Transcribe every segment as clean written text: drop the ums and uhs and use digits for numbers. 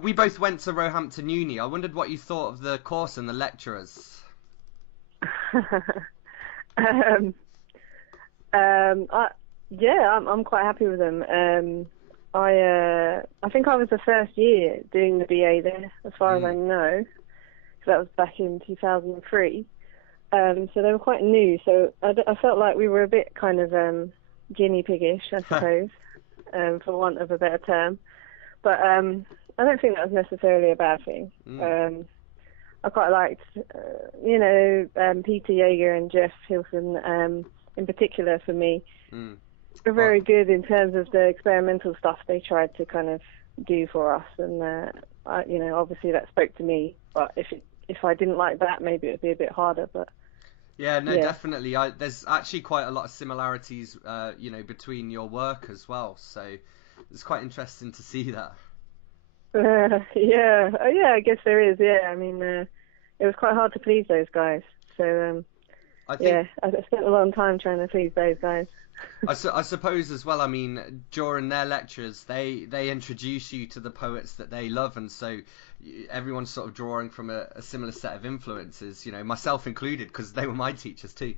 We both went to Roehampton Uni. I wondered what you thought of the course and the lecturers. I'm quite happy with them. I think I was the first year doing the BA there, as far as I know, because that was back in 2003. So they were quite new. So I felt like we were a bit kind of guinea piggish, I suppose, for want of a better term. But I don't think that was necessarily a bad thing. I quite liked, Peter Yeager and Jeff Hilson, in particular for me. Were very good in terms of the experimental stuff they tried to kind of do for us. And, obviously that spoke to me. But if I didn't like that, maybe it would be a bit harder. But yeah, definitely. There's actually quite a lot of similarities, between your work as well. So it's quite interesting to see that. I guess there is. Yeah, I mean, it was quite hard to please those guys. So I spent a long time trying to please those guys. I suppose as well. I mean, during their lectures, they introduce you to the poets that they love, and so everyone's sort of drawing from a similar set of influences. Myself included, because they were my teachers too.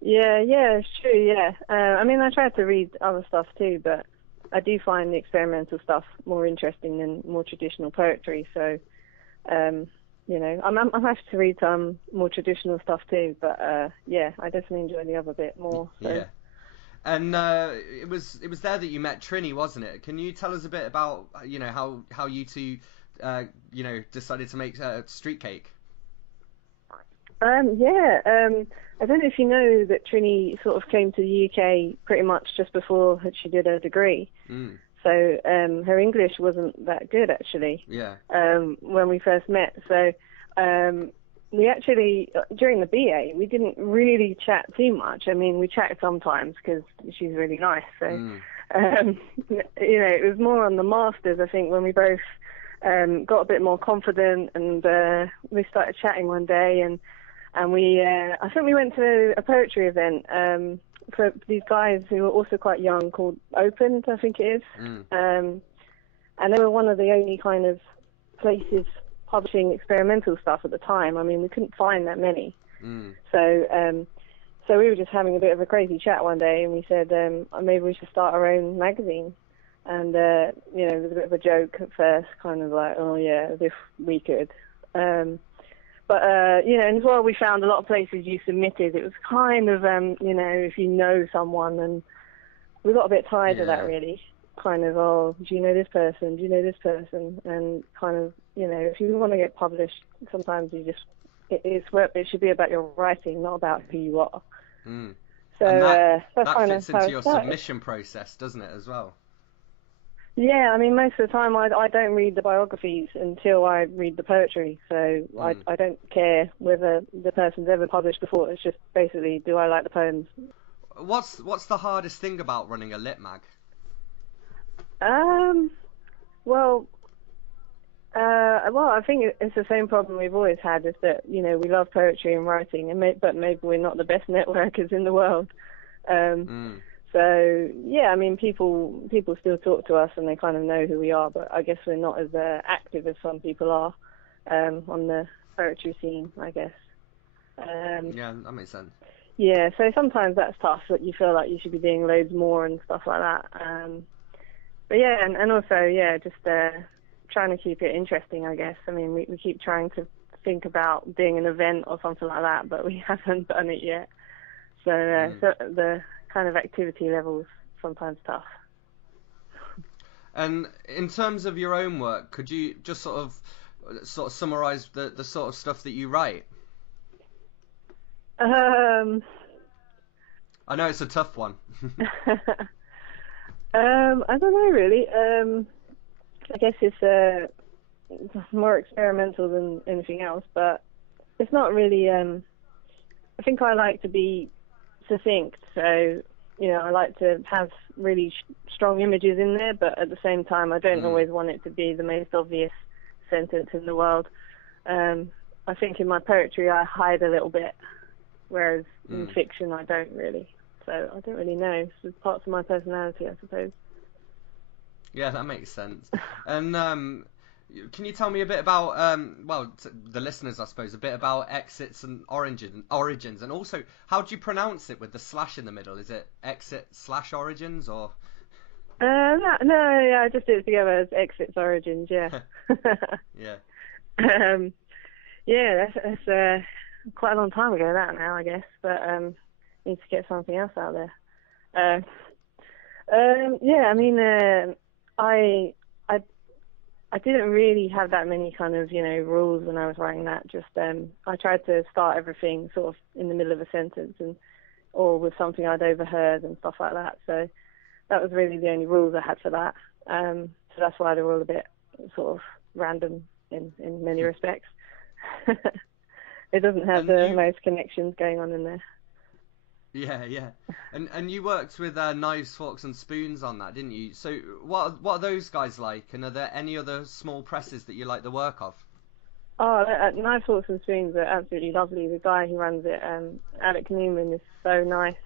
Yeah, it's true. Yeah, I mean, I tried to read other stuff too, but I do find the experimental stuff more interesting than more traditional poetry. So, I'm happy to read some more traditional stuff too. But I definitely enjoy the other bit more. So. Yeah. And it was there that you met Trini, wasn't it? Can you tell us a bit about how you two decided to make Street Cake? I don't know if you know that Trini sort of came to the UK pretty much just before she did her degree. So her English wasn't that good actually. Yeah. When we first met, so we actually during the BA we didn't really chat too much. I mean, we chatted sometimes because she's really nice. So it was more on the masters. I think when we both got a bit more confident and we started chatting one day and we I think we went to a poetry event for these guys who were also quite young called Opened, I think it is. And they were one of the only kind of places publishing experimental stuff at the time. I mean, we couldn't find that many. So we were just having a bit of a crazy chat one day, and we said maybe we should start our own magazine. And it was a bit of a joke at first, kind of like, oh yeah, as if we could. But and as well, we found a lot of places you submitted. It was kind of if you know someone, and we got a bit tired of that really. Kind of, oh, do you know this person? Do you know this person? And kind of, if you want to get published, sometimes it should be about your writing, not about who you are. So that kind fits of into your submission process, doesn't it, as well? Yeah, I mean, most of the time I don't read the biographies until I read the poetry. So I don't care whether the person's ever published before. It's just basically, do I like the poems? What's the hardest thing about running a lit mag? I think it's the same problem we've always had, is that, we love poetry and writing, but maybe we're not the best networkers in the world. So, yeah, I mean, people still talk to us and they kind of know who we are, but I guess we're not as active as some people are on the poetry scene, I guess. Yeah, that makes sense. Yeah, so sometimes that's tough, that you feel like you should be doing loads more and stuff like that. But yeah, and also, just trying to keep it interesting, I guess. I mean, we keep trying to think about doing an event or something like that, but we haven't done it yet. So, so the kind of activity level is sometimes tough. And in terms of your own work, could you just sort of summarize the sort of stuff that you write? I know it's a tough one. I don't know really. I guess it's more experimental than anything else, but it's not really. I think I like to be succinct, so I like to have really strong images in there, but at the same time, I don't always want it to be the most obvious sentence in the world. I think in my poetry I hide a little bit, whereas in fiction I don't really. So I don't really know. It's parts of my personality, I suppose. Yeah, that makes sense. And can you tell me a bit about, the listeners, I suppose, a bit about exits and origins, and also how do you pronounce it with the slash in the middle? Is it exit/origins or? No, yeah, I just did it together as exits origins. Yeah. Yeah. Yeah, that's quite a long time ago that now, I guess, but need to get something else out there. Yeah, I mean, I didn't really have that many kind of, rules when I was writing that. Just I tried to start everything sort of in the middle of a sentence or with something I'd overheard and stuff like that. So that was really the only rules I had for that. So that's why they're all a bit sort of random in many respects. It doesn't have most connections going on in there. Yeah, yeah. And you worked with Knives, Forks and Spoons on that, didn't you? So what are those guys like? And are there any other small presses that you like the work of? Oh, Knives, Forks and Spoons are absolutely lovely. The guy who runs it, Alec Newman, is so nice.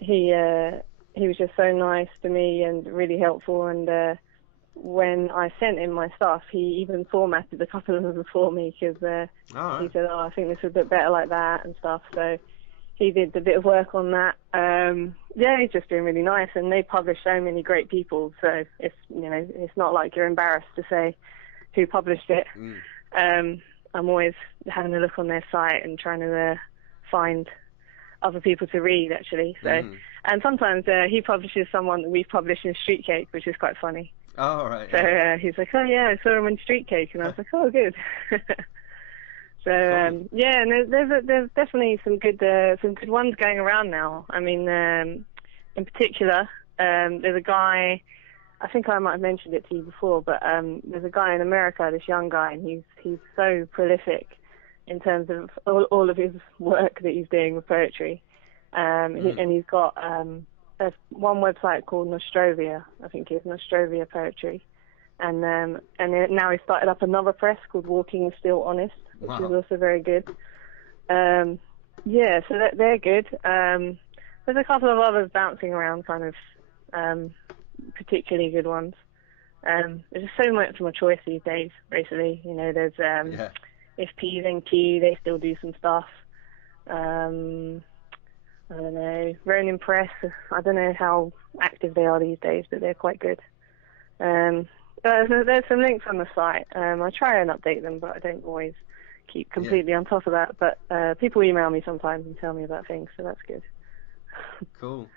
He was just so nice to me and really helpful. And when I sent him my stuff, he even formatted a couple of them for me because he said, "Oh, I think this would look better like that" and stuff. So he did a bit of work on that. Yeah, he's just been really nice, and they publish so many great people. So it's not like you're embarrassed to say who published it. I'm always having a look on their site and trying to find other people to read, actually. So, and sometimes he publishes someone that we've published in Street Cake, which is quite funny. Oh, right. So he's like, "Oh yeah, I saw him in Street Cake," and I was like, "Oh, good." So yeah, and there's definitely some good ones going around now. I mean, in particular, there's a guy. I think I might have mentioned it to you before, but there's a guy in America, this young guy, and he's so prolific in terms of all of his work that he's doing with poetry. And he's got one website called Nostrovia, I think it's Nostrovia Poetry. And now he's started up another press called Walking is Still Honest, which is also very good. Yeah, so they're good. There's a couple of others bouncing around, kind of particularly good ones. There's just so much more choice these days, basically. There's if P then Q, they still do some stuff. I don't know, Ronin Press, I don't know how active they are these days, but they're quite good. There's some links on the site. I try and update them, but I don't always keep completely on top of that. But people email me sometimes and tell me about things, so that's good. Cool.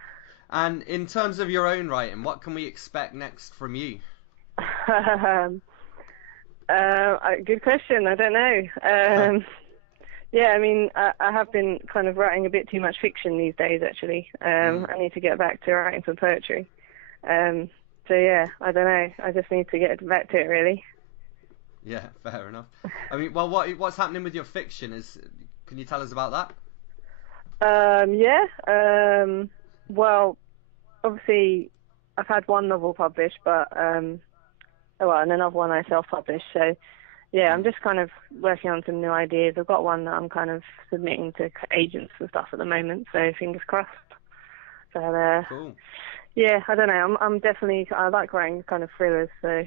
And in terms of your own writing, what can we expect next from you? Good question. I don't know. Yeah, I mean, I have been kind of writing a bit too much fiction these days, actually. I need to get back to writing some poetry. So yeah, I don't know. I just need to get back to it, really. Yeah, fair enough. I mean, well, what's happening with your fiction? Can you tell us about that? Yeah. Well, obviously, I've had one novel published, but and another one I self-published. So yeah, I'm just kind of working on some new ideas. I've got one that I'm kind of submitting to agents and stuff at the moment. So fingers crossed. So cool. Yeah, I don't know. I like writing kind of thrillers, so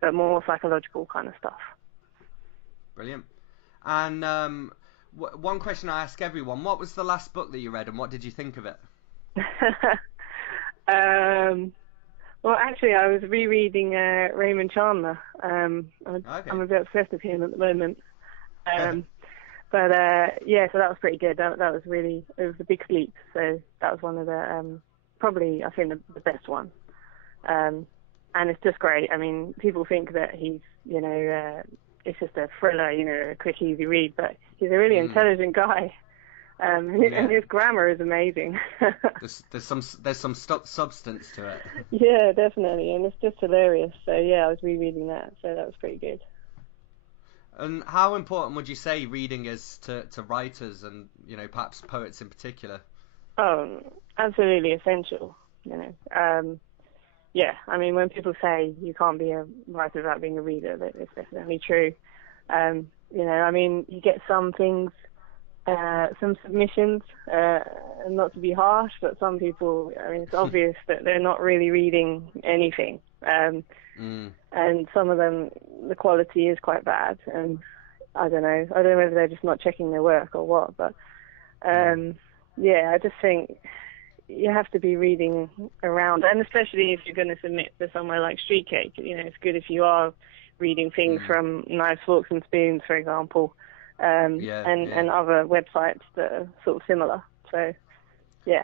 but more psychological kind of stuff. Brilliant. And one question I ask everyone: what was the last book that you read, and what did you think of it? Well, actually, I was rereading Raymond Chandler. I'm a bit obsessed with him at the moment. But yeah, so that was pretty good. That was it was a big sleep. So that was one of the probably, I think, the best one. And it's just great. I mean, people think that he's it's just a thriller, a quick, easy read, but he's a really intelligent guy. And his grammar is amazing. there's some substance to it. Yeah, definitely, and it's just hilarious. So yeah, I was rereading that, so that was pretty good. And how important would you say reading is to writers and perhaps poets in particular? Oh, absolutely essential. Yeah, I mean, when people say you can't be a writer without being a reader, that is definitely true. I mean, you get some things some submissions, and not to be harsh, but some people, I mean, it's obvious that they're not really reading anything. And some of them, the quality is quite bad, and I don't know whether they're just not checking their work or what, but yeah, I just think you have to be reading around, and especially if you're going to submit to somewhere like Street Cake, you know, it's good if you are reading things from Knives, Forks and Spoons, for example, and other websites that are sort of similar. So, yeah,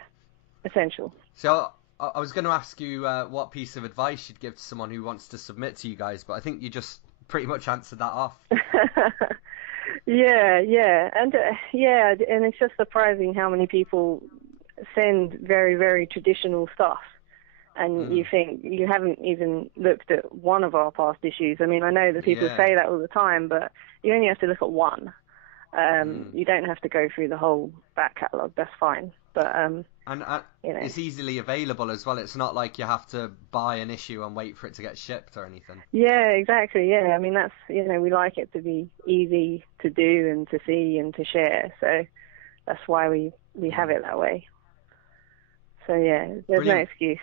essential. So I was going to ask you what piece of advice you'd give to someone who wants to submit to you guys, but I think you just pretty much answered that off. Yeah, and it's just surprising how many people send very, very traditional stuff, and you think you haven't even looked at one of our past issues. I mean, I know that people say that all the time, but you only have to look at one. You don't have to go through the whole back catalogue. That's fine. But and you know, it's easily available as well. It's not like you have to buy an issue and wait for it to get shipped or anything. Yeah, exactly. Yeah, I mean, that's, you know, we like it to be easy to do and to see and to share. So that's why we have it that way. So yeah, there's no excuse.